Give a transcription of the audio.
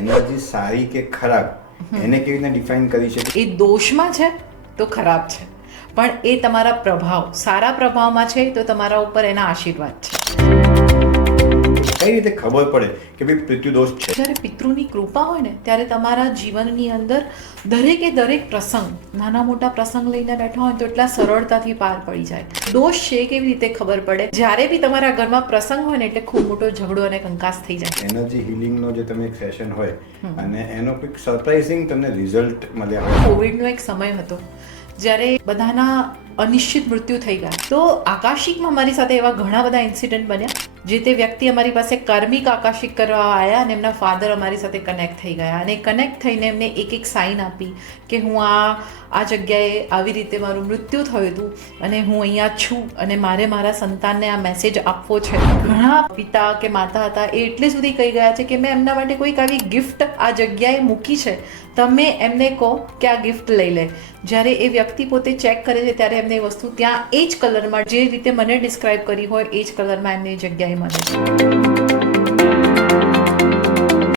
Energy સારી કે ખરાબ એને કેવી રીતે ડિફાઇન કરી શકે? એ દોષમાં છે તો ખરાબ છે, પણ એ તમારા પ્રભાવ સારા પ્રભાવમાં છે તો તમારા ઉપર એના આશીર્વાદ છે. કઈ રીતે ખબર પડે કે ભાઈ પિતૃદોષ છે? જ્યારે પિતૃની કૃપા હોય ને ત્યારે તમારા જીવનની અંદર દરેકે દરેક પ્રસંગ, નાના મોટા પ્રસંગ લઈને બેઠા હોય તો એટલા સરળતાથી પાર પડી જાય. દોષ છે કેવી રીતે ખબર પડે? જ્યારે બી તમારા ઘરમાં પ્રસંગ હોય ને એટલે ખૂબ મોટો ઝઘડો અને કંકાસ થઈ જાય. એનર્જી હિલિંગનો જે તમે એક સેશન હોય અને એનો કોઈક સરપ્રાઇઝિંગ તમને રિઝલ્ટ મળ્યા હોય? કોવિડનો એક સમય હતો જ્યારે બધાના અનિશ્ચિત મૃત્યુ થઈ ગયા, તો આકાશિકમાં મારી સાથે એવા ઘણા બધા ઇન્સિડન્ટ બન્યા. જે તે વ્યક્તિ અમારી પાસે કાર્મિક આકાશિક કરવા આવ્યા અને એમના ફાધર અમારી સાથે કનેક્ટ થઈ ગયા અને કનેક્ટ થઈને એમને એક એક સાઇન આપી કે હું આ જગ્યાએ આવી રીતે મારું મૃત્યુ થયું હતું અને હું અહીંયા છું અને મારે મારા સંતાનને આ મેસેજ આપવો છે. ઘણા પિતા કે માતા હતા એ એટલે સુધી કહી ગયા છે કે મેં એમના માટે કોઈક આવી ગિફ્ટ આ જગ્યાએ મૂકી છે, તમે એમને કહો કે આ ગિફ્ટ લઈ લે. જ્યારે એ વ્યક્તિ પોતે ચેક કરે છે ત્યારે એમને એ વસ્તુ ત્યાં એ જ કલરમાં, જે રીતે મને ડિસ્ક્રાઇબ કરી હોય એ જ કલરમાં એમને એ જગ્યાએ મળે છે.